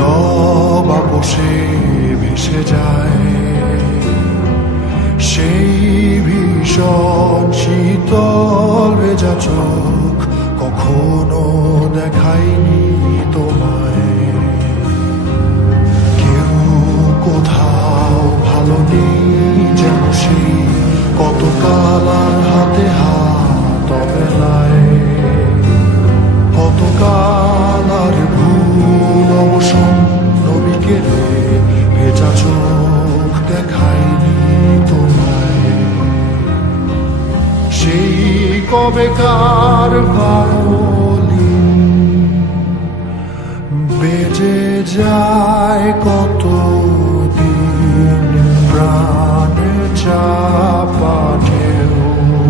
নীরব আপোষে ভেসে যায় সেই ভীষণ শীতল ভেজা চোখ কখনো দেখায়নি তোমায়। কেউ কোথাও ভালো নেই যেন সেই কতকাল আর হাতে হাত অবেলায়, কতকাল আর ভুল অবসন্ন বিকেলে ভেজা চোখ দেখায়নি তোমায়। সেই কবেকার ভায়োলিন বেজে যায় কত দিন প্রাণে চায়